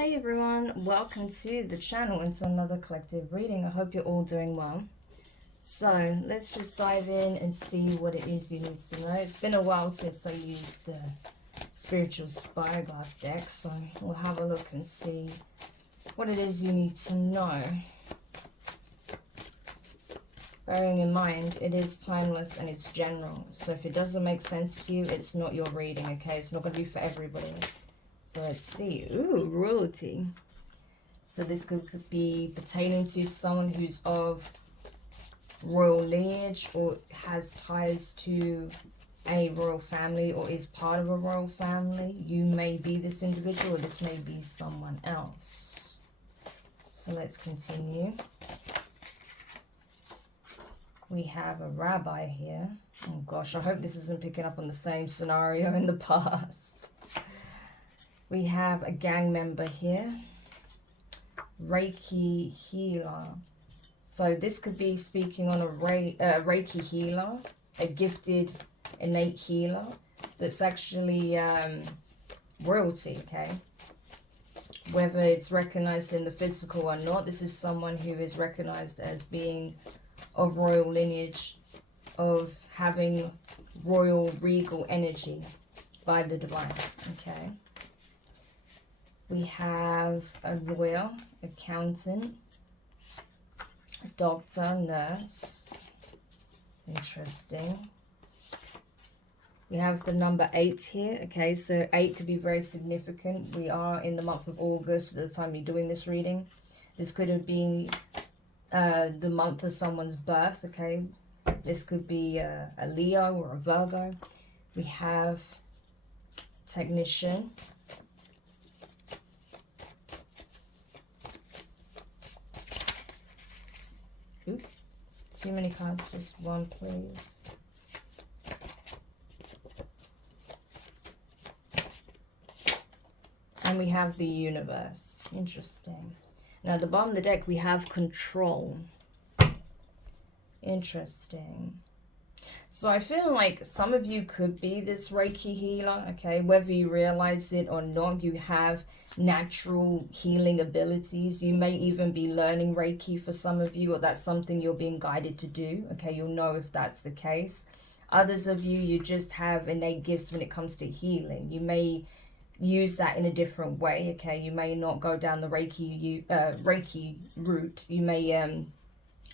Hey everyone, welcome to the channel and to another collective reading. I hope you're all doing well. So let's just dive in and see what it is you need to know. It's been a while since I used the Spiritual Spyglass deck, so we'll have a look and see what it is you need to know. Bearing in mind, it is timeless and it's general. So if it doesn't make sense to you, it's not your reading, okay? It's not going to be for everybody. So let's see. Ooh, royalty. So this could be pertaining to someone who's of royal lineage or has ties to a royal family or is part of a royal family. You may be this individual or this may be someone else. So let's continue. We have a rabbi here. Oh gosh, I hope this isn't picking up on the same scenario in the past. We have a gang member here. Reiki healer. So this could be speaking on a Reiki healer, a gifted innate healer that's actually royalty, okay? Whether it's recognized in the physical or not, this is someone who is recognized as being of royal lineage, of having royal regal energy by the divine, okay? We have a lawyer, accountant, a doctor, nurse. Interesting. We have the number 8 here. Okay, so 8 could be very significant. We are in the month of August at the time you're doing this reading. This could have been the month of someone's birth, okay? This could be a Leo or a Virgo. We have technician. Oops, too many cards, just one please. And we have the universe. Interesting. Now at the bottom of the deck we have control. Interesting. So I feel like some of you could be this Reiki healer, okay? Whether you realize it or not, you have natural healing abilities. You may even be learning Reiki for some of you, or that's something you're being guided to do, okay? You'll know if that's the case. Others of you, you just have innate gifts when it comes to healing. You may use that in a different way, okay? You may not go down the Reiki route. You may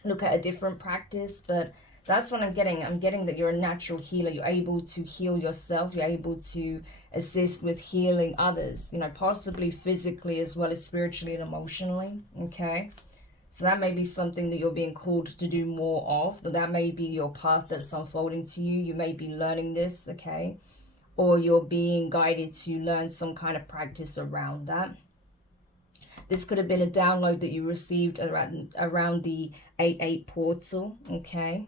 look at a different practice, but that's what I'm getting. I'm getting that you're a natural healer. You're able to heal yourself. You're able to assist with healing others, you know, possibly physically as well as spiritually and emotionally, okay? So that may be something that you're being called to do more of. That may be your path that's unfolding to you. You may be learning this, okay? Or you're being guided to learn some kind of practice around that. This could have been a download that you received around the 8-8 portal, okay?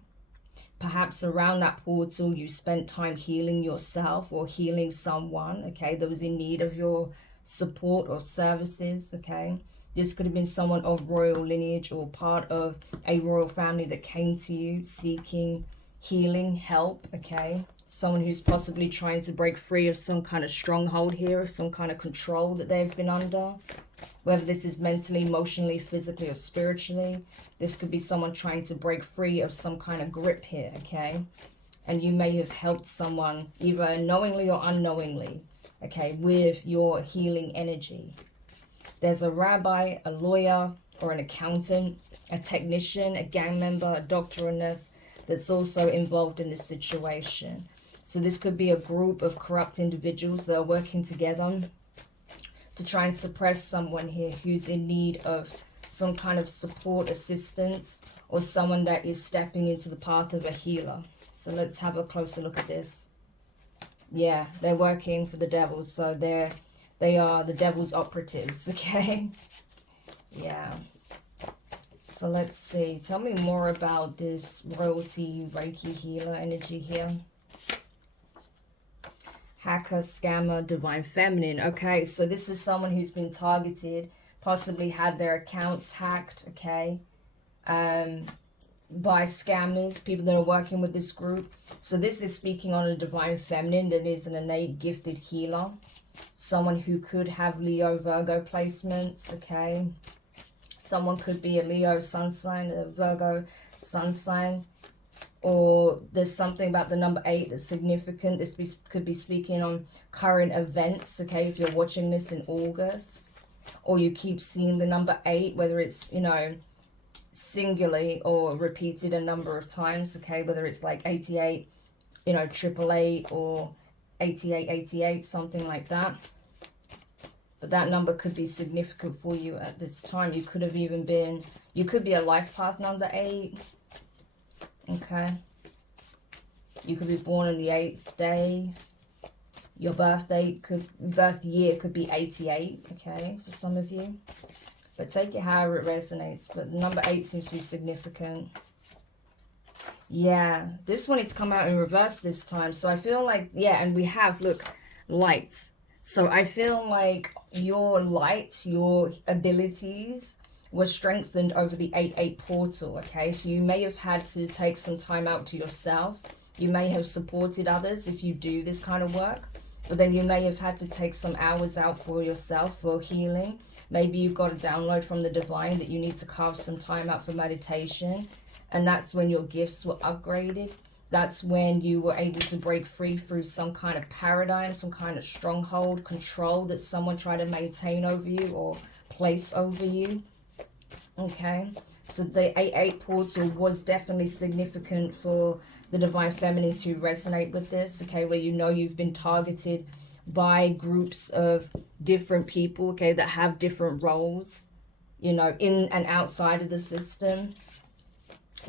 Perhaps around that portal, you spent time healing yourself or healing someone, okay, that was in need of your support or services, okay? This could have been someone of royal lineage or part of a royal family that came to you seeking healing, help, okay? Someone who's possibly trying to break free of some kind of stronghold here, or some kind of control that they've been under. Whether this is mentally, emotionally, physically, or spiritually. This could be someone trying to break free of some kind of grip here, okay? And you may have helped someone either knowingly or unknowingly, okay, with your healing energy. There's a rabbi, a lawyer, or an accountant, a technician, a gang member, a doctor, or nurse that's also involved in this situation. So this could be a group of corrupt individuals that are working together to try and suppress someone here who's in need of some kind of support, assistance, or someone that is stepping into the path of a healer. So let's have a closer look at this. Yeah, they're working for the devil, so they are the devil's operatives, okay? Yeah. So let's see. Tell me more about this royalty Reiki healer energy here. Hacker, scammer, divine feminine. Okay, so this is someone who's been targeted, possibly had their accounts hacked, okay, by scammers, people that are working with this group. So this is speaking on a divine feminine that is an innate gifted healer. someone who could have Leo, Virgo placements, okay? Someone could be a Leo sun sign, a Virgo sun sign. Or there's something about the number 8 that's significant. This could be speaking on current events, okay, if you're watching this in August. Or you keep seeing the number 8, whether it's, you know, singularly or repeated a number of times, okay, whether it's like 88, you know, 888 or 8888, something like that. But that number could be significant for you at this time. You could have even been, you could be a life path number 8. Okay. You could be born on the 8th day. Your birth year could be 88, okay, for some of you. But take it however it resonates. But the number 8 seems to be significant. Yeah, this one, it's come out in reverse this time. So I feel like, yeah, and we have, look, lights. So I feel like your lights, your abilities were strengthened over the 8-8 portal, okay? So you may have had to take some time out to yourself. You may have supported others if you do this kind of work. But then you may have had to take some hours out for yourself, for healing. Maybe you got a download from the divine that you need to carve some time out for meditation. And that's when your gifts were upgraded. That's when you were able to break free through some kind of paradigm, some kind of stronghold, control that someone tried to maintain over you or place over you. Okay, so the 8-8 portal was definitely significant for the divine feminines who resonate with this, okay, where you know you've been targeted by groups of different people, okay, that have different roles, you know, in and outside of the system.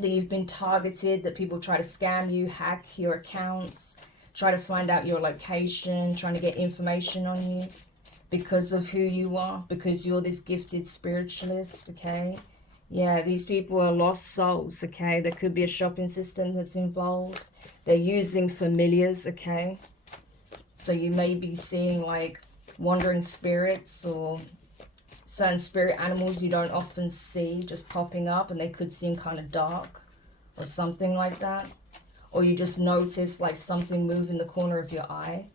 That you've been targeted, that people try to scam you, hack your accounts, try to find out your location, trying to get information on you because of who you are, because you're this gifted spiritualist, okay? Yeah, these people are lost souls, okay? There could be a shopping system that's involved. They're using familiars, okay? So you may be seeing like wandering spirits or certain spirit animals you don't often see just popping up, and they could seem kind of dark or something like that. Or you just notice like something move in the corner of your eye.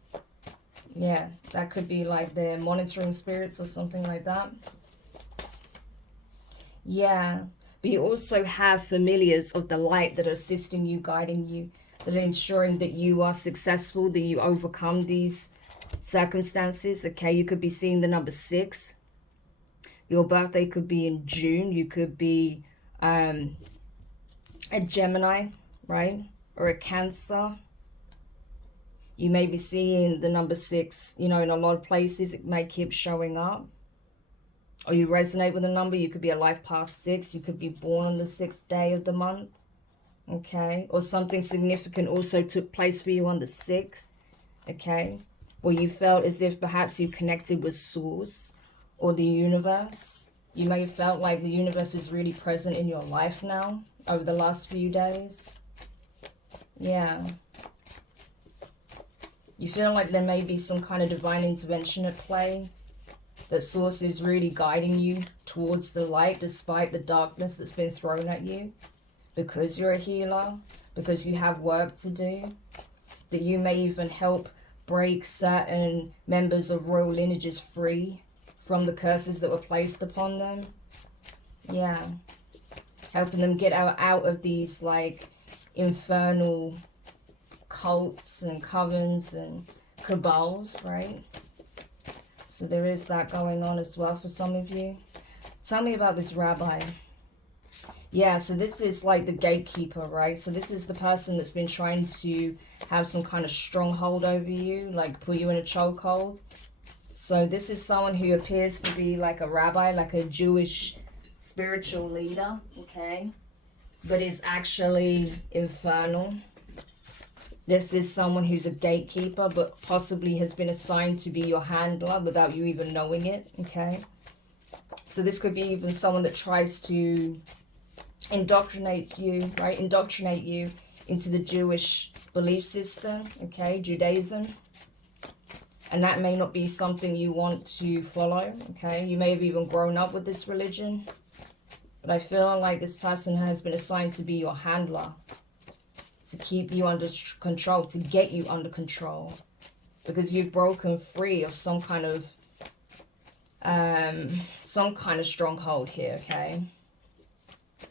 Yeah, that could be like they're monitoring spirits or something like that. Yeah, but you also have familiars of the light that are assisting you, guiding you, that are ensuring that you are successful, that you overcome these circumstances, okay? You could be seeing the number 6. Your birthday could be in June. You could be a Gemini, right? Or a Cancer. You may be seeing the number 6, you know, in a lot of places. It may keep showing up. Or you resonate with a number. You could be a life path 6. You could be born on the 6th day of the month. Okay. Or something significant also took place for you on the 6th. Okay. Or you felt as if perhaps you connected with Source or the universe. You may have felt like the universe is really present in your life now over the last few days. Yeah. You feel like there may be some kind of divine intervention at play. That Source is really guiding you towards the light despite the darkness that's been thrown at you. Because you're a healer. Because you have work to do. That you may even help break certain members of royal lineages free from the curses that were placed upon them. Yeah. Helping them get out of these like infernal cults and covens and cabals, right? So there is that going on as well for some of you. Tell me about this rabbi. Yeah, so this is like the gatekeeper, right? So this is the person that's been trying to have some kind of stronghold over you, like put you in a chokehold. So this is someone who appears to be like a rabbi, like a Jewish spiritual leader, okay? But is actually infernal. This is someone who's a gatekeeper, but possibly has been assigned to be your handler without you even knowing it, okay? So this could be even someone that tries to indoctrinate you, right? Indoctrinate you into the Jewish belief system, okay? Judaism. And that may not be something you want to follow, okay? You may have even grown up with this religion. But I feel like this person has been assigned to be your handler. To keep you under control, to get you under control. because you've broken free of some kind of stronghold here, okay?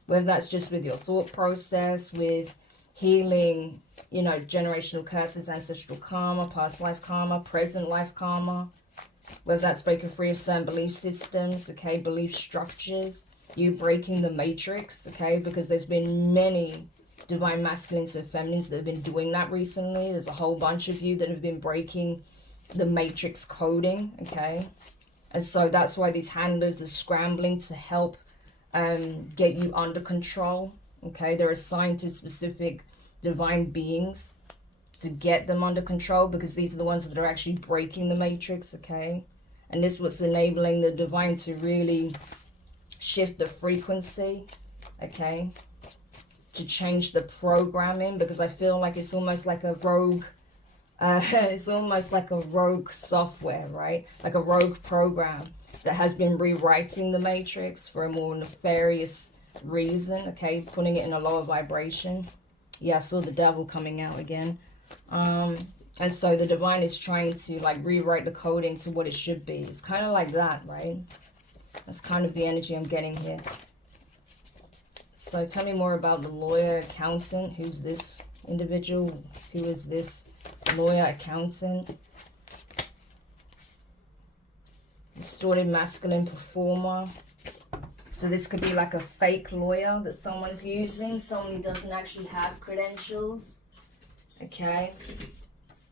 Whether that's just with your thought process, with healing, you know, generational curses, ancestral karma, past life karma, present life karma, whether that's breaking free of certain belief systems, okay, belief structures, you breaking the matrix, okay, because there's been many divine masculines and feminines that have been doing that recently. There's a whole bunch of you that have been breaking the matrix coding, okay? And so that's why these handlers are scrambling to help get you under control, okay? They're assigned to specific divine beings to get them under control, because these are the ones that are actually breaking the matrix, okay? And this is what's enabling the divine to really shift the frequency, okay? To change the programming, because I feel like it's almost like a rogue it's almost like a rogue software, right? Like a rogue program that has been rewriting the matrix for a more nefarious reason, okay? Putting it in a lower vibration. Yeah, I saw the devil coming out again. And so the divine is trying to like rewrite the coding to what it should be. It's kind of like that, right? That's kind of the energy I'm getting here. So tell me more about the lawyer accountant. Who's this individual? Who is this lawyer accountant? Distorted masculine performer. So this could be like a fake lawyer that someone's using. Someone who doesn't actually have credentials. Okay.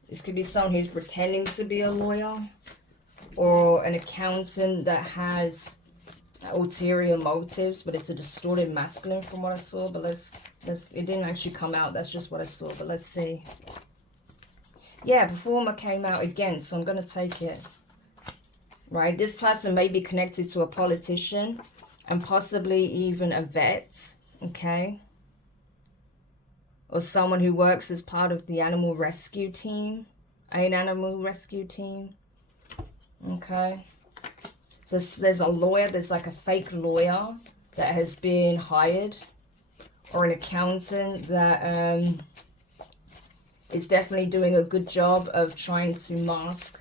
This could be someone who's pretending to be a lawyer. Or an accountant that has ulterior motives, but it's a distorted masculine from what I saw. But let's it didn't actually come out. That's just what I saw. But let's see. Yeah, performer came out again, so I'm going to take it. Right, this person may be connected to a politician and possibly even a vet, okay? Or someone who works as part of the animal rescue team, an animal rescue team, okay? So there's a lawyer, there's like a fake lawyer that has been hired, or an accountant that is definitely doing a good job of trying to mask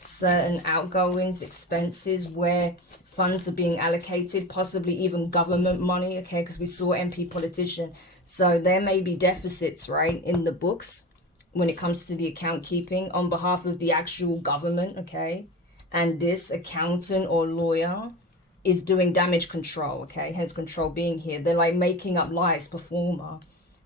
certain outgoings, expenses, where funds are being allocated, possibly even government money, okay, because we saw MP politician. So there may be deficits, right, in the books when it comes to the account keeping on behalf of the actual government, okay? And this accountant or lawyer is doing damage control, okay? Hence control being here. They're like making up lies, performer,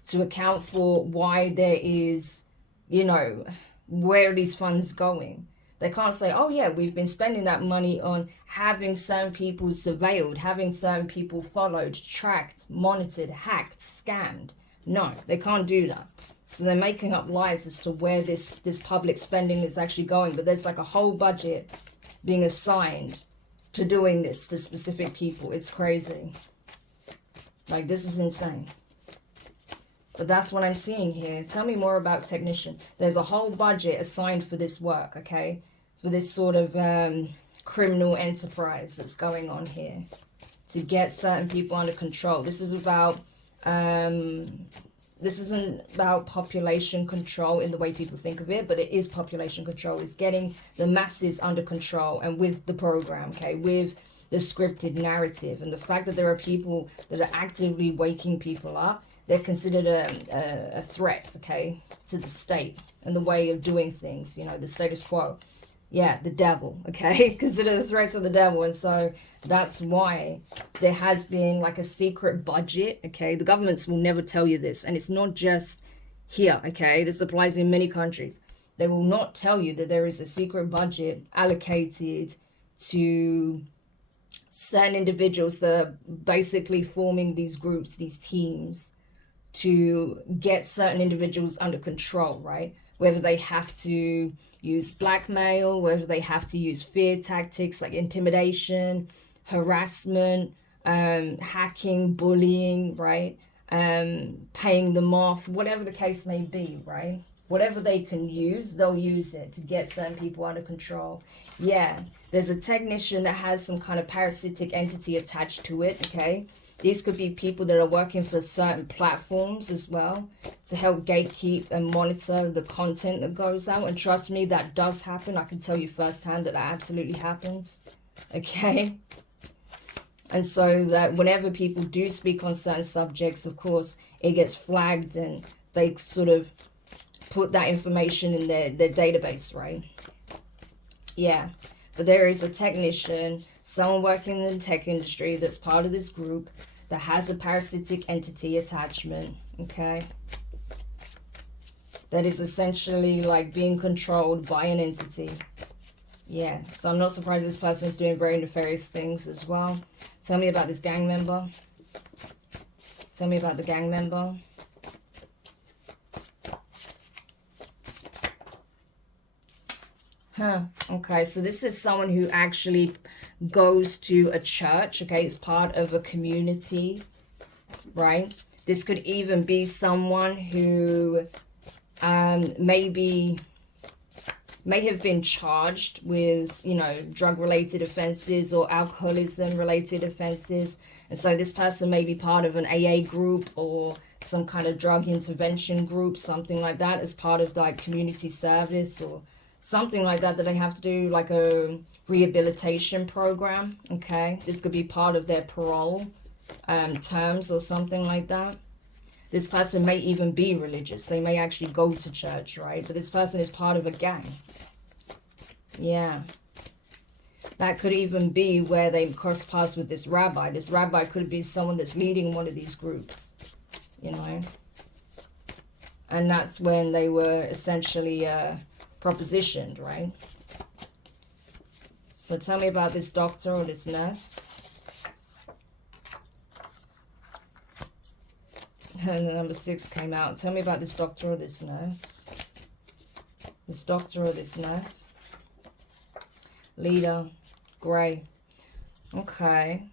to account for why there is, you know, where are these funds going. They can't say, oh yeah, we've been spending that money on having certain people surveilled, having certain people followed, tracked, monitored, hacked, scammed. No, they can't do that. So they're making up lies as to where this public spending is actually going. But there's like a whole budget being assigned to doing this to specific people. It's crazy. Like, this is insane. But that's what I'm seeing here. Tell me more about technician. There's a whole budget assigned for this work, okay? For this sort of criminal enterprise that's going on here to get certain people under control. This is about, this isn't about population control in the way people think of it, but it is population control. It's getting the masses under control, and with the program, okay, with the scripted narrative. And the fact that there are people that are actively waking people up, they're considered a threat, okay, to the state and the way of doing things, you know, the status quo. Yeah, the devil, okay, considered a threat to the devil. And so that's why there has been like a secret budget, okay? The governments will never tell you this. And it's not just here, okay? This applies in many countries. They will not tell you that there is a secret budget allocated to certain individuals that are basically forming these groups, these teams, to get certain individuals under control, right? Whether they have to use blackmail, whether they have to use fear tactics like intimidation, harassment, hacking, bullying, right? Paying them off, whatever the case may be, right? Whatever they can use, they'll use it to get certain people under control. Yeah, there's a technician that has some kind of parasitic entity attached to it, okay? These could be people that are working for certain platforms as well to help gatekeep and monitor the content that goes out. And trust me, that does happen. I can tell you firsthand that that absolutely happens. Okay? And so that whenever people do speak on certain subjects, of course, it gets flagged and they sort of put that information in their database, right? Yeah. But there is a technician, someone working in the tech industry that's part of this group that has a parasitic entity attachment, okay? That is essentially like being controlled by an entity. Yeah, so I'm not surprised this person is doing very nefarious things as well. Tell me about this gang member. Tell me about the gang member. Huh, okay, so this is someone who actually goes to a church, okay? It's part of a community, right? This could even be someone who may have been charged with, you know, drug-related offenses or alcoholism-related offenses. And so this person may be part of an AA group or some kind of drug intervention group, something like that, as part of like community service or something like that, that they have to do like a rehabilitation program, okay? This could be part of their parole terms or something like that. This person may even be religious. They may actually go to church, right? But this person is part of a gang. Yeah. That could even be where they cross paths with this rabbi. This rabbi could be someone that's leading one of these groups, you know? And that's when they were essentially propositioned, right? So tell me about this doctor or this nurse. And the number 6 came out. Tell me about this doctor or this nurse. This doctor or this nurse. Leader. Grey. Okay.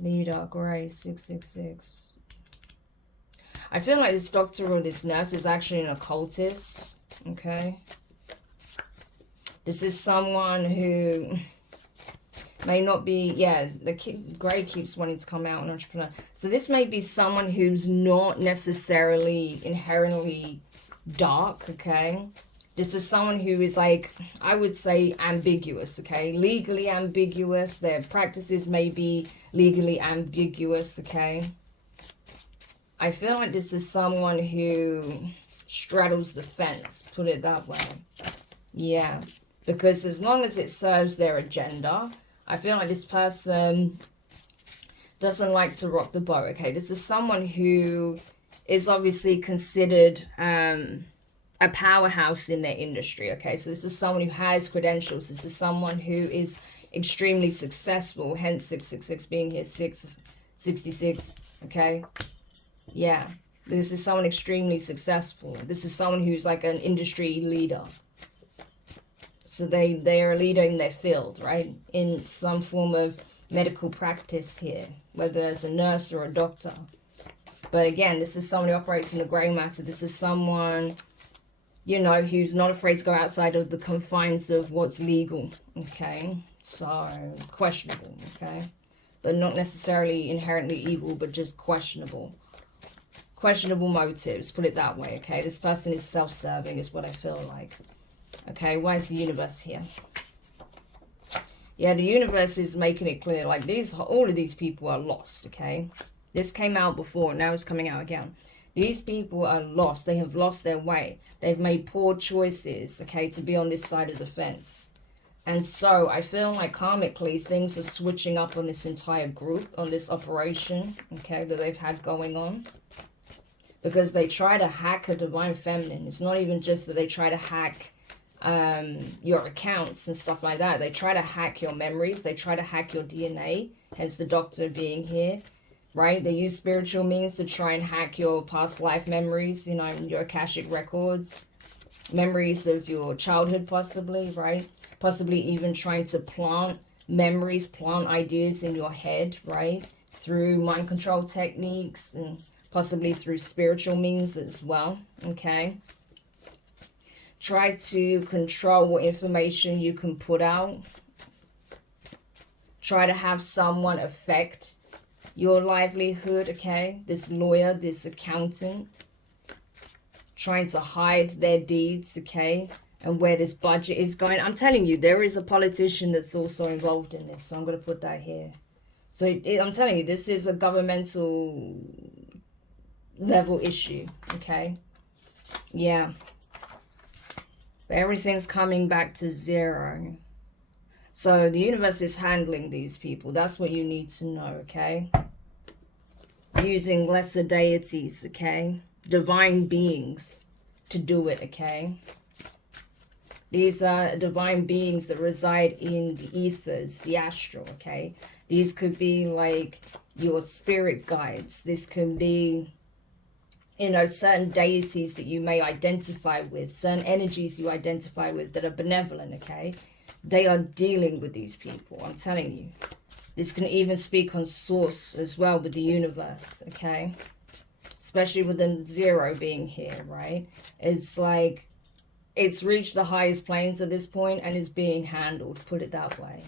Leader. Grey. 666. I feel like this doctor or this nurse is actually an occultist. Okay. This is someone who may not be, yeah, the grey keeps wanting to come out, an entrepreneur. So this may be someone who's not necessarily inherently dark, okay? This is someone who is like, I would say ambiguous, okay? Legally ambiguous. Their practices may be legally ambiguous, okay? I feel like this is someone who straddles the fence, put it that way. Yeah, because as long as it serves their agenda, I feel like this person doesn't like to rock the boat, okay? This is someone who is obviously considered a powerhouse in their industry, okay? So this is someone who has credentials. This is someone who is extremely successful, hence 666 being here, 666, okay? Yeah, this is someone extremely successful. This is someone who's like an industry leader. So they are a leader in their field, right? In some form of medical practice here, whether as a nurse or a doctor. But again, this is someone who operates in the grey matter. This is someone, you know, who's not afraid to go outside of the confines of what's legal, okay? So, questionable, okay? But not necessarily inherently evil, but just questionable. Questionable motives, put it that way, okay? This person is self-serving, is what I feel like. Okay, why is the universe here? Yeah, the universe is making it clear, like all of these people are lost, okay? This came out before, now it's coming out again. These people are lost. They have lost their way. They've made poor choices, okay, to be on this side of the fence. And so I feel like karmically things are switching up on this entire group, on this operation, okay, that they've had going on. Because they try to hack a divine feminine. It's not even just that they try to hack your accounts and stuff like that. They try to hack your memories. They try to hack your DNA, hence the doctor being here, right? They use spiritual means to try and hack your past life memories, you know, your Akashic records, memories of your childhood possibly, right? Possibly even trying to plant memories, plant ideas in your head, right? Through mind control techniques and possibly through spiritual means as well, okay? Try to control what information you can put out. try to have someone affect your livelihood, okay? This lawyer, this accountant, trying to hide their deeds, okay? And where this budget is going. I'm telling you, there is a politician that's also involved in this. So I'm going to put that here. So I'm telling you, this is a governmental level issue, okay? Yeah. But everything's coming back to zero. So the universe is handling these people. That's what you need to know, okay? Using lesser deities, okay? Divine beings to do it, okay? These are divine beings that reside in the ethers, the astral, okay? These could be like your spirit guides. This can be, you know, certain deities that you may identify with, certain energies you identify with that are benevolent, okay? They are dealing with these people, I'm telling you. This can even speak on source as well with the universe, okay? Especially with the zero being here, right? It's like, it's reached the highest planes at this point and is being handled, put it that way.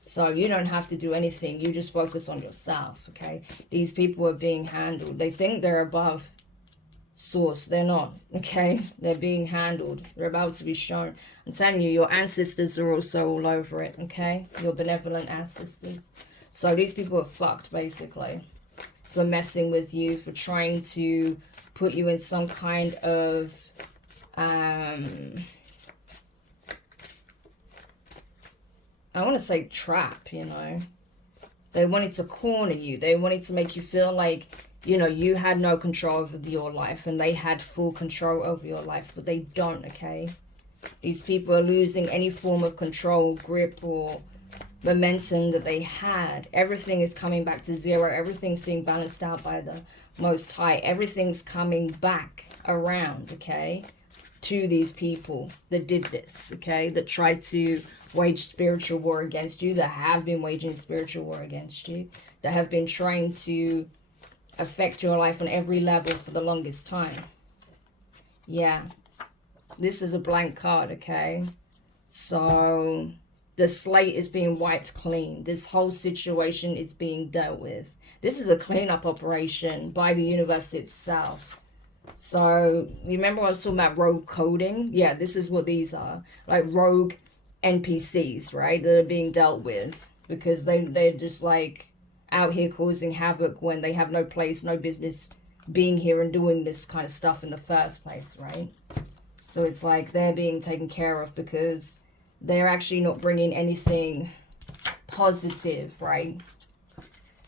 So you don't have to do anything. You just focus on yourself, okay? These people are being handled. They think they're above source. They're not, okay? They're being handled. They're about to be shown. I'm telling you, your ancestors are also all over it, okay? Your benevolent ancestors. So these people are fucked, basically, for messing with you, for trying to put you in some kind of I want to say trap, you know. They wanted to corner you. They wanted to make you feel like, you know, you had no control over your life and they had full control over your life, but they don't, okay? These people are losing any form of control, grip, or momentum that they had. Everything is coming back to zero. Everything's being balanced out by the Most High. Everything's coming back around, okay? To these people that did this, okay, that tried to wage spiritual war against you, that have been waging spiritual war against you, that have been trying to affect your life on every level for the longest time. Yeah, this is a blank card, okay? So the slate is being wiped clean. This whole situation is being dealt with. This is a cleanup operation by the universe itself. So, remember I was talking about rogue coding? Yeah, this is what these are. Like rogue NPCs, right? That are being dealt with. Because they're just like out here causing havoc when they have no place, no business being here and doing this kind of stuff in the first place, right? So it's like they're being taken care of because they're actually not bringing anything positive, right?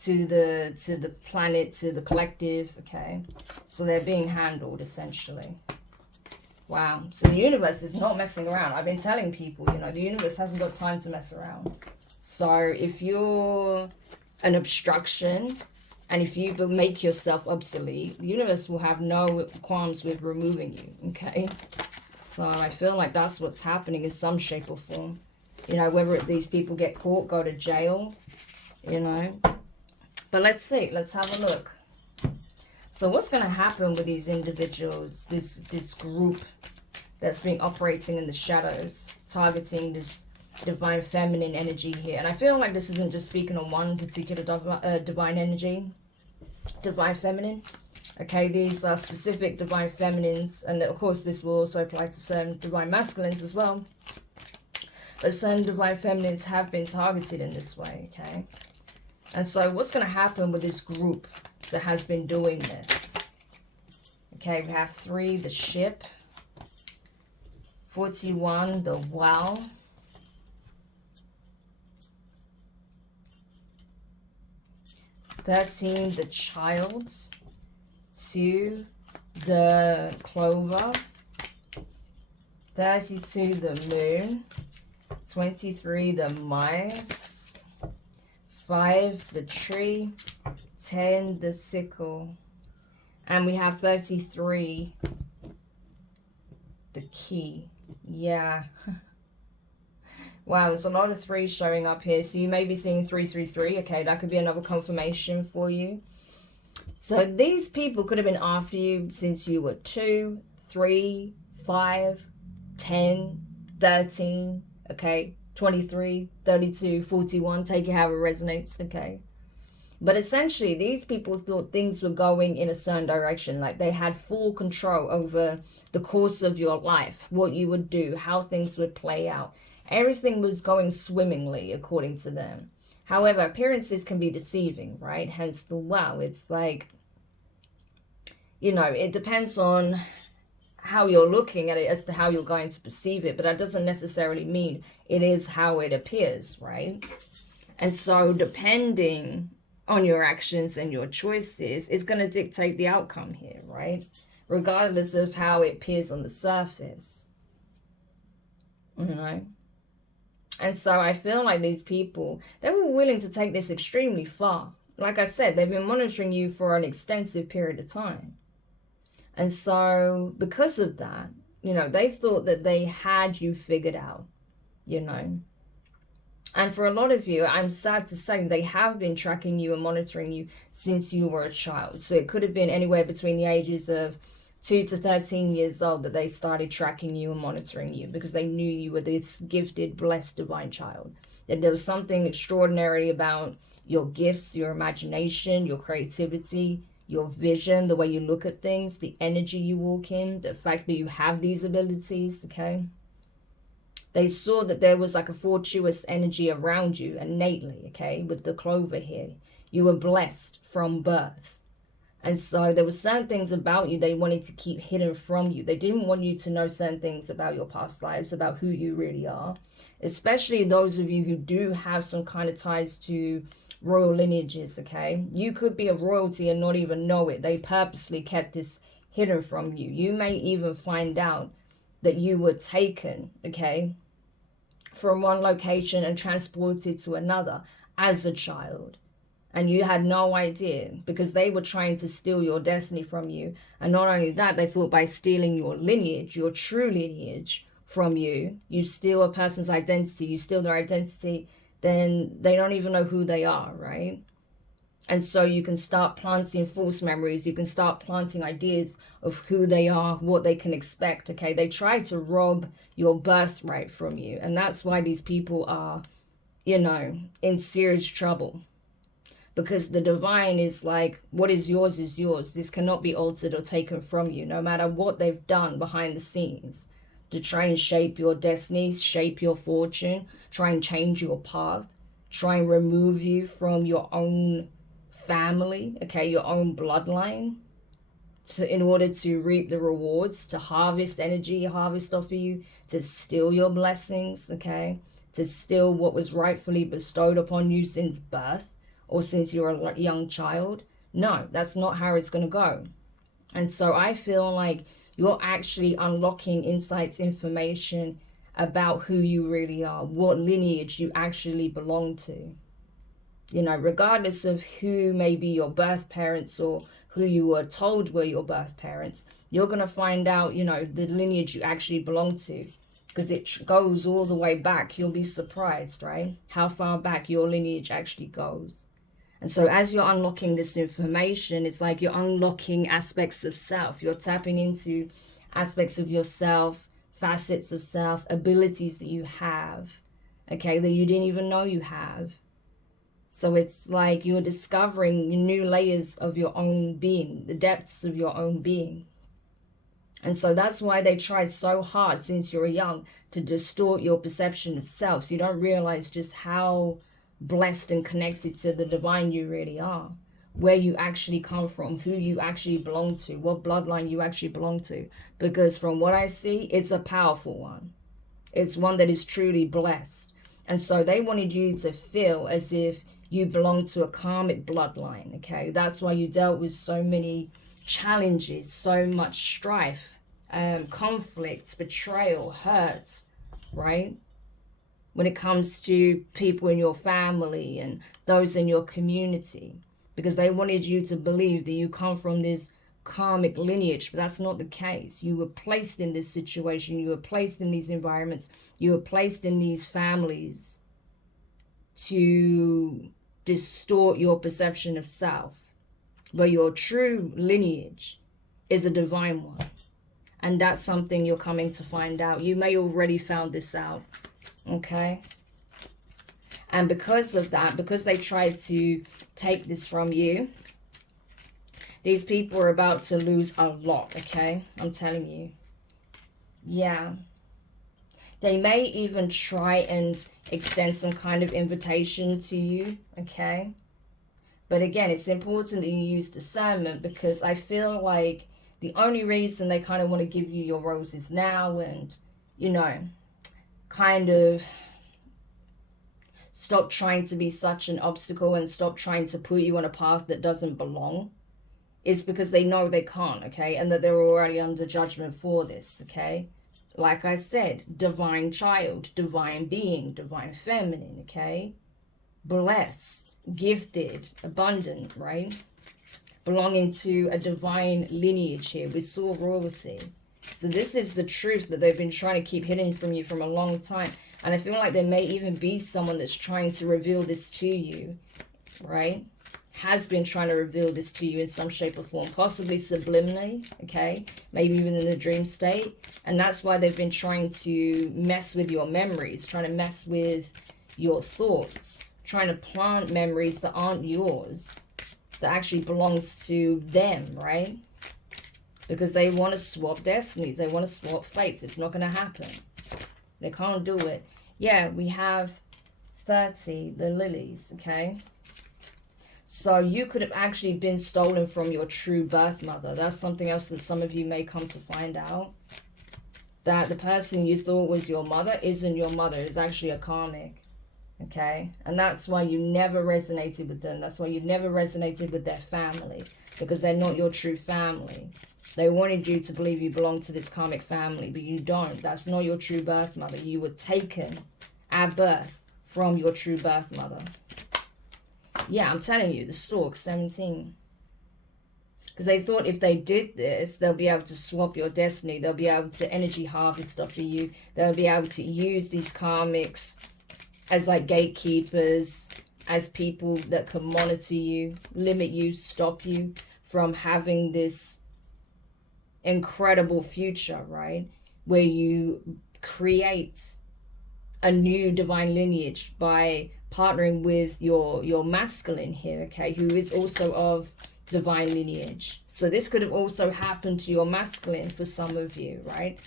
To the planet, to the collective, okay? So they're being handled, essentially. Wow. So the universe is not messing around. I've been telling people, you know, the universe hasn't got time to mess around. So if you're an obstruction, and if you make yourself obsolete, the universe will have no qualms with removing you, okay? So I feel like that's what's happening in some shape or form. You know, whether these people get caught, go to jail, you know. But let's see. Let's have a look. So what's going to happen with these individuals, this group that's been operating in the shadows, targeting this divine feminine energy here? And I feel like this isn't just speaking on one particular divine energy, divine feminine. Okay, these are specific divine feminines, and of course this will also apply to certain divine masculines as well. But certain divine feminines have been targeted in this way, okay? And so what's going to happen with this group that has been doing this? Okay, we have 3, the ship. 41, the well. 13, the child. 2, the clover. 32, the moon. 23, the mice. 5, the tree. 10, the sickle. And we have 33, the key. Yeah. Wow, there's a lot of 3s showing up here. So you may be seeing 333. Okay, that could be another confirmation for you. So these people could have been after you since you were 2, 3, 5, 10, 13. Okay, 23, 32, 41, take it however it resonates, okay? But essentially, these people thought things were going in a certain direction. Like they had full control over the course of your life, what you would do, how things would play out. Everything was going swimmingly, according to them. However, appearances can be deceiving, right? Hence the wow. It's like, you know, it depends on how you're looking at it as to how you're going to perceive it. But that doesn't necessarily mean it is how it appears, right? And so depending on your actions and your choices, it's going to dictate the outcome here, right? Regardless of how it appears on the surface, you know? And so I feel like these people, they were willing to take this extremely far. Like I said, they've been monitoring you for an extensive period of time. And so because of that, you know, they thought that they had you figured out, you know? And for a lot of you, I'm sad to say, they have been tracking you and monitoring you since you were a child. So it could have been anywhere between the ages of 2 to 13 years old that they started tracking you and monitoring you, because they knew you were this gifted, blessed, divine child. That there was something extraordinary about your gifts, your imagination, your creativity, your vision, the way you look at things, the energy you walk in, the fact that you have these abilities, okay? They saw that there was like a fortuitous energy around you innately, okay, with the clover here. You were blessed from birth. And so there were certain things about you they wanted to keep hidden from you. They didn't want you to know certain things about your past lives, about who you really are. Especially those of you who do have some kind of ties to royal lineages, okay? You could be a royalty and not even know it. They purposely kept this hidden from you. You may even find out that you were taken, okay, from one location and transported to another as a child, and you had no idea, because they were trying to steal your destiny from you. And not only that, they thought by stealing your lineage, your true lineage from you, you steal a person's identity, you steal their identity, then they don't even know who they are, right? And so you can start planting false memories. You can start planting ideas of who they are, what they can expect, okay? They try to rob your birthright from you. And that's why these people are, you know, in serious trouble. Because the divine is like, what is yours is yours. This cannot be altered or taken from you, no matter what they've done behind the scenes to try and shape your destiny, shape your fortune, try and change your path, try and remove you from your own family, okay, your own bloodline, in order to reap the rewards, to harvest energy, harvest off of you, to steal your blessings, okay, to steal what was rightfully bestowed upon you since birth or since you're a young child. No, that's not how it's going to go. And so I feel like you're actually unlocking insights, information about who you really are, what lineage you actually belong to. You know, regardless of who may be your birth parents or who you were told were your birth parents, you're going to find out, you know, the lineage you actually belong to, because it goes all the way back. You'll be surprised, right? How far back your lineage actually goes. And so as you're unlocking this information, it's like you're unlocking aspects of self. You're tapping into aspects of yourself, facets of self, abilities that you have, okay, that you didn't even know you have. So it's like you're discovering new layers of your own being, the depths of your own being. And so that's why they tried so hard since you were young to distort your perception of self. So you don't realize just how blessed and connected to the divine you really are, where you actually come from, who you actually belong to, what bloodline you actually belong to. Because from what I see, it's a powerful one. It's one that is truly blessed. And so they wanted you to feel as if you belong to a karmic bloodline, okay? That's why you dealt with so many challenges, so much strife, conflicts, betrayal, hurt, right? When it comes to people in your family and those in your community, because they wanted you to believe that you come from this karmic lineage, but that's not the case. You were placed in this situation, you were placed in these environments, you were placed in these families to distort your perception of self. But your true lineage is a divine one. And that's something you're coming to find out. You may already found this out. Okay? And because of that, because they tried to take this from you, these people are about to lose a lot, okay? I'm telling you. Yeah. They may even try and extend some kind of invitation to you, okay? But again, it's important that you use discernment, because I feel like the only reason they kind of want to give you your roses now and, you know, kind of stop trying to be such an obstacle and stop trying to put you on a path that doesn't belong, is because they know they can't, okay? And that they're already under judgment for this, okay? Like I said, divine child, divine being, divine feminine, okay? Blessed, gifted, abundant, right? Belonging to a divine lineage here. We saw royalty. So this is the truth that they've been trying to keep hidden from you from a long time. And I feel like there may even be someone that's trying to reveal this to you, right? Has been trying to reveal this to you in some shape or form, possibly subliminally, okay? Maybe even in the dream state. And that's why they've been trying to mess with your memories, trying to mess with your thoughts, trying to plant memories that aren't yours, that actually belongs to them, right? Because they want to swap destinies. They want to swap fates. It's not going to happen. They can't do it. Yeah, we have 30, the lilies, okay? So you could have actually been stolen from your true birth mother. That's something else that some of you may come to find out. That the person you thought was your mother isn't your mother. It's actually a karmic, okay? And that's why you never resonated with them. That's why you never resonated with their family, because they're not your true family. They wanted you to believe you belong to this karmic family, but you don't. That's not your true birth mother. You were taken at birth from your true birth mother. Yeah, I'm telling you, the stork, 17. Because they thought if they did this, they'll be able to swap your destiny. They'll be able to energy harvest stuff for you. They'll be able to use these karmics as like gatekeepers, as people that can monitor you, limit you, stop you from having this incredible future, right? Where you create a new divine lineage by partnering with your masculine here, okay, who is also of divine lineage. So this could have also happened to your masculine for some of you, right?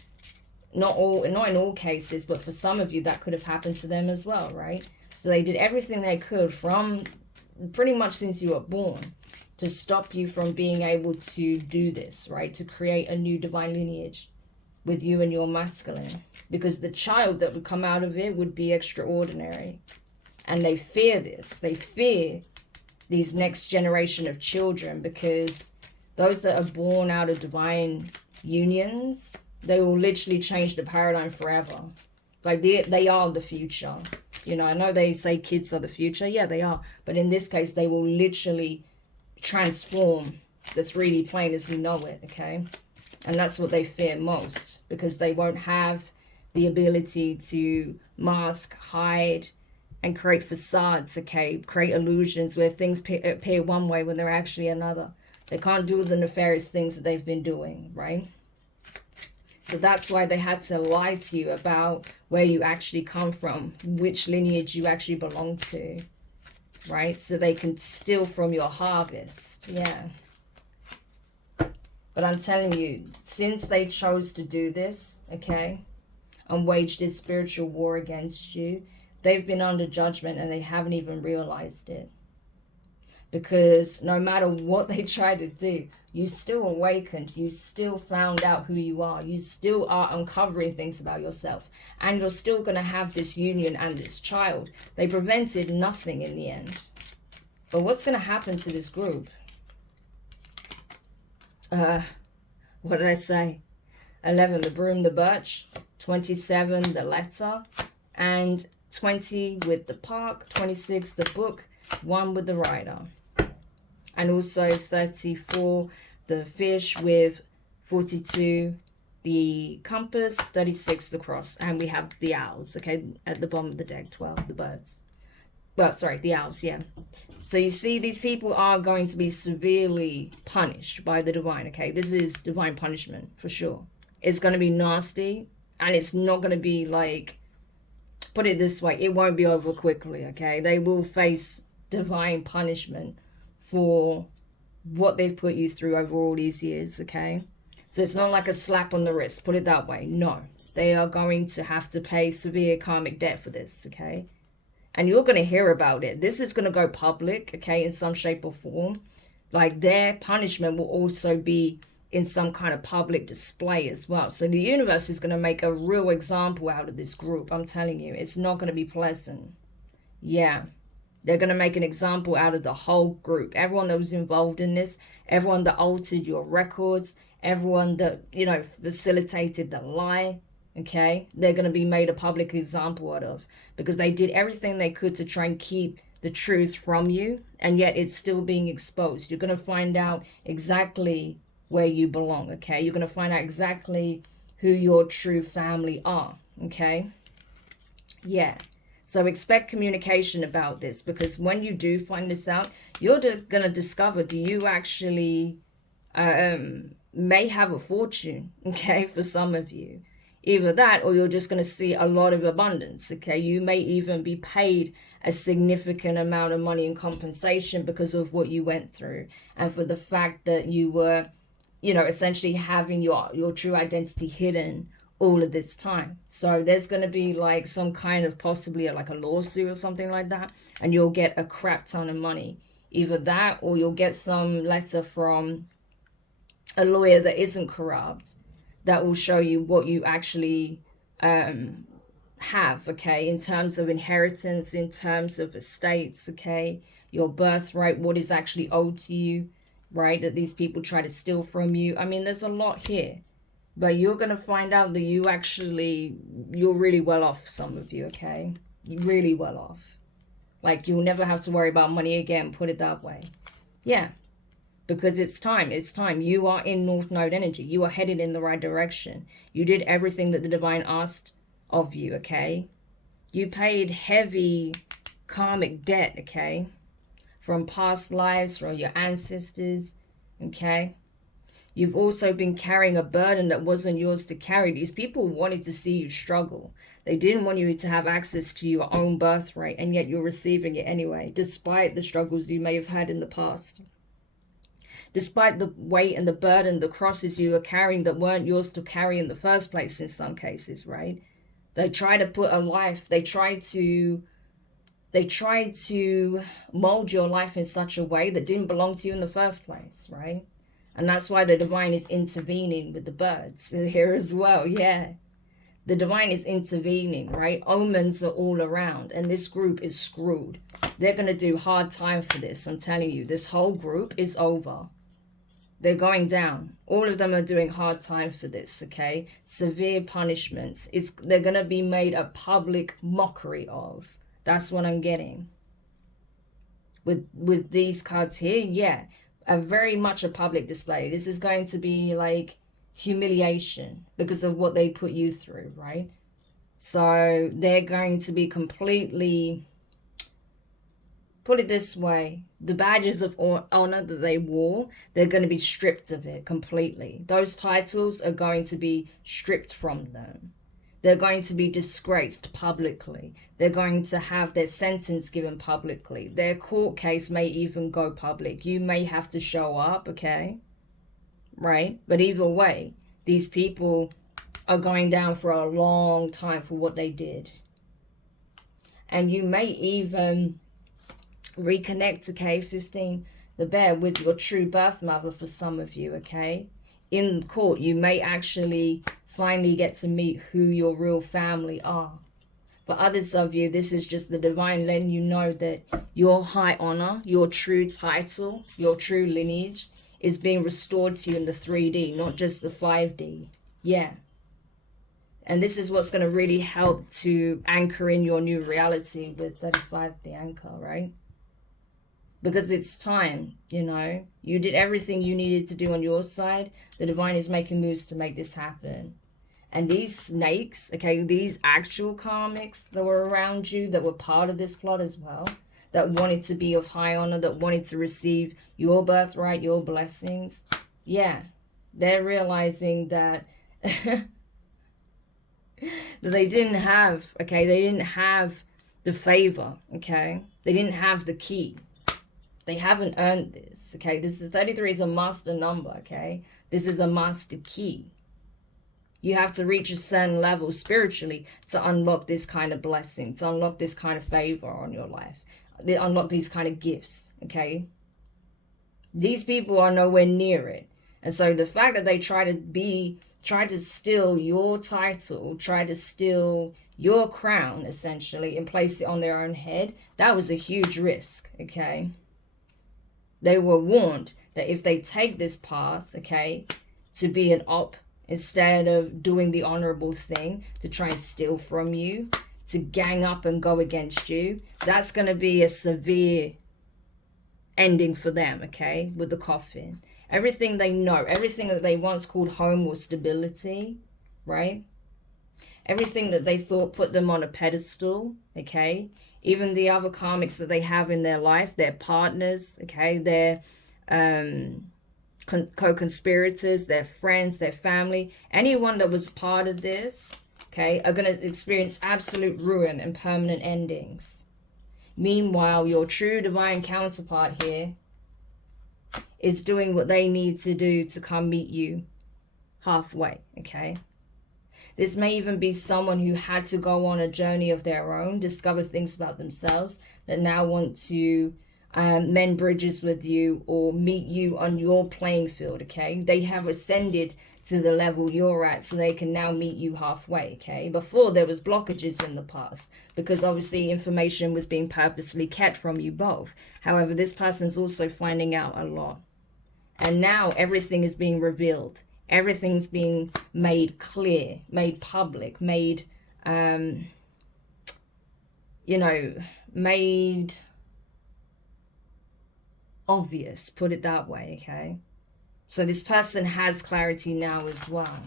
Not in all cases, but for some of you that could have happened to them as well, right? So they did everything they could from pretty much since you were born to stop you from being able to do this, right? To create a new divine lineage with you and your masculine, because the child that would come out of it would be extraordinary. And they fear this. They fear these next generation of children, because those that are born out of divine unions, they will literally change the paradigm forever. Like they are the future. You know, I know they say kids are the future. Yeah, they are. But in this case, they will literally transform the 3D plane as we know it, okay? And that's what they fear most, because they won't have the ability to mask, hide, and create facades, okay? Create illusions where things appear one way when they're actually another. They can't do the nefarious things that they've been doing, right? So that's why they had to lie to you about where you actually come from, which lineage you actually belong to, right? So they can steal from your harvest, yeah. But I'm telling you, since they chose to do this, okay, and wage this spiritual war against you, they've been under judgment and they haven't even realized it. Because no matter what they try to do, you still awakened, you still found out who you are, you still are uncovering things about yourself, and you're still going to have this union and this child. They prevented nothing in the end. But what's going to happen to this group? What did I say? 11, the broom, the birch. 27, the letter. And 20 with the park. 26, the book. 1 with the rider. And also 34, the fish, with 42, the compass, 36, the cross. And we have the owls, okay, at the bottom of the deck, 12, the birds. Well, sorry, the owls, yeah. So you see, these people are going to be severely punished by the divine, okay? This is divine punishment, for sure. It's going to be nasty, and it's not going to be, like, put it this way, it won't be over quickly, okay? They will face divine punishment for what they've put you through over all these years, okay? So it's not like a slap on the wrist, put it that way. No, they are going to have to pay severe karmic debt for this, okay? And you're going to hear about it. This is going to go public, okay, in some shape or form. Like, their punishment will also be in some kind of public display as well. So the universe is going to make a real example out of this group. I'm telling you, it's not going to be pleasant. Yeah. They're going to make an example out of the whole group. Everyone that was involved in this, everyone that altered your records, everyone that, you know, facilitated the lie, okay? They're going to be made a public example out of, because they did everything they could to try and keep the truth from you, and yet it's still being exposed. You're going to find out exactly where you belong, okay? You're going to find out exactly who your true family are, okay? Yeah. So expect communication about this, because when you do find this out, you're going to discover, do you actually may have a fortune, okay, for some of you. Either that, or you're just going to see a lot of abundance, okay? You may even be paid a significant amount of money in compensation because of what you went through, and for the fact that you were, you know, essentially having your true identity hidden all of this time. So there's going to be like some kind of possibly like a lawsuit or something like that, and you'll get a crap ton of money. Either that, or you'll get some letter from a lawyer that isn't corrupt that will show you what you actually have, okay, in terms of inheritance, in terms of estates, okay, your birthright, what is actually owed to you, right, that these people try to steal from you. I mean, there's a lot here, but you're going to find out that you're really well off, some of you, okay, really well off. Like, you'll never have to worry about money again, put it that way. Yeah. Because it's time. You are in North Node energy. You are headed in the right direction. You did everything that the divine asked of you, okay? You paid heavy karmic debt, okay? From past lives, from your ancestors, okay? You've also been carrying a burden that wasn't yours to carry. These people wanted to see you struggle. They didn't want you to have access to your own birthright, and yet you're receiving it anyway, despite the struggles you may have had in the past. Despite the weight and the burden, the crosses you are carrying that weren't yours to carry in the first place in some cases, right? They try to put a life, they try to mold your life in such a way that didn't belong to you in the first place, right? And that's why the divine is intervening with the birds here as well, yeah. The divine is intervening, right? Omens are all around, and this group is screwed. They're going to do hard time for this, I'm telling you. This whole group is over. They're going down. All of them are doing hard time for this, okay? Severe punishments. They're going to be made a public mockery of. That's what I'm getting. With these cards here, yeah. Very much a public display. This is going to be like humiliation because of what they put you through, right? So they're going to be completely... Put it this way, the badges of honor that they wore, they're going to be stripped of it completely. Those titles are going to be stripped from them. They're going to be disgraced publicly. They're going to have their sentence given publicly. Their court case may even go public. You may have to show up, okay? Right? But either way, these people are going down for a long time for what they did. And you may even... reconnect, okay, 15, the bear, with your true birth mother for some of you, okay? In court, you may actually finally get to meet who your real family are. For others of you, this is just the divine letting you know that your high honor, your true title, your true lineage is being restored to you in the 3D, not just the 5D. Yeah. And this is what's going to really help to anchor in your new reality with 35, the anchor, right? Because it's time, you know. You did everything you needed to do on your side. The divine is making moves to make this happen. And these snakes, okay, these actual karmics that were around you, that were part of this plot as well, that wanted to be of high honor, that wanted to receive your birthright, your blessings. Yeah, they're realizing that that they didn't have, okay? They didn't have the favor, okay? They didn't have the key. They haven't earned this, okay? This is 33 is a master number, okay? This is a master key. You have to reach a certain level spiritually to unlock this kind of blessing, to unlock this kind of favor on your life, to unlock these kind of gifts, okay? These people are nowhere near it. And so the fact that they try to steal your title, try to steal your crown, essentially, and place it on their own head, that was a huge risk, okay? They were warned that if they take this path, okay, to be an op, instead of doing the honorable thing, to try and steal from you, to gang up and go against you, that's going to be a severe ending for them, okay, with the coffin. Everything they know, everything that they once called home or stability, right? Everything that they thought put them on a pedestal, okay? Even the other karmics that they have in their life, their partners, okay? Their co-conspirators, their friends, their family, anyone that was part of this, okay, are going to experience absolute ruin and permanent endings. Meanwhile, your true divine counterpart here is doing what they need to do to come meet you halfway, okay? This may even be someone who had to go on a journey of their own, discover things about themselves, that now want to mend bridges with you or meet you on your playing field, okay? They have ascended to the level you're at, so they can now meet you halfway, okay? Before, there was blockages in the past because obviously information was being purposely kept from you both. However, this person's also finding out a lot. And now everything is being revealed. Everything's being made clear, made public, made, made obvious, put it that way, okay? So this person has clarity now as well.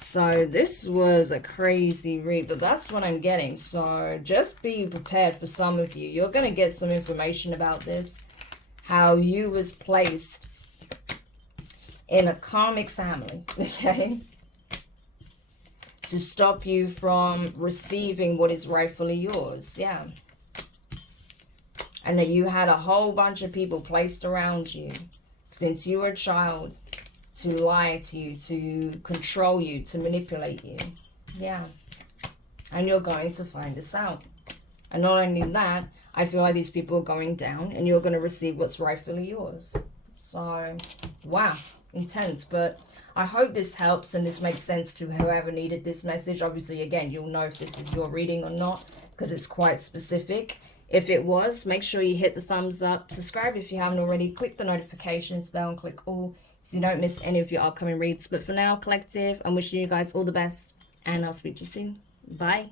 So this was a crazy read, but that's what I'm getting. So just be prepared for some of you. You're going to get some information about this, how you was placed in a karmic family, okay, to stop you from receiving what is rightfully yours. Yeah. And that you had a whole bunch of people placed around you since you were a child to lie to you, to control you, to manipulate you. Yeah. And you're going to find this out. And not only that, I feel like these people are going down and you're going to receive what's rightfully yours. So, wow, intense. But I hope this helps and this makes sense to whoever needed this message. Obviously, again, you'll know if this is your reading or not because it's quite specific. If it was, make sure you hit the thumbs up. Subscribe if you haven't already. Click the notifications bell and click all so you don't miss any of your upcoming reads. But for now, collective, I'm wishing you guys all the best and I'll speak to you soon. Bye.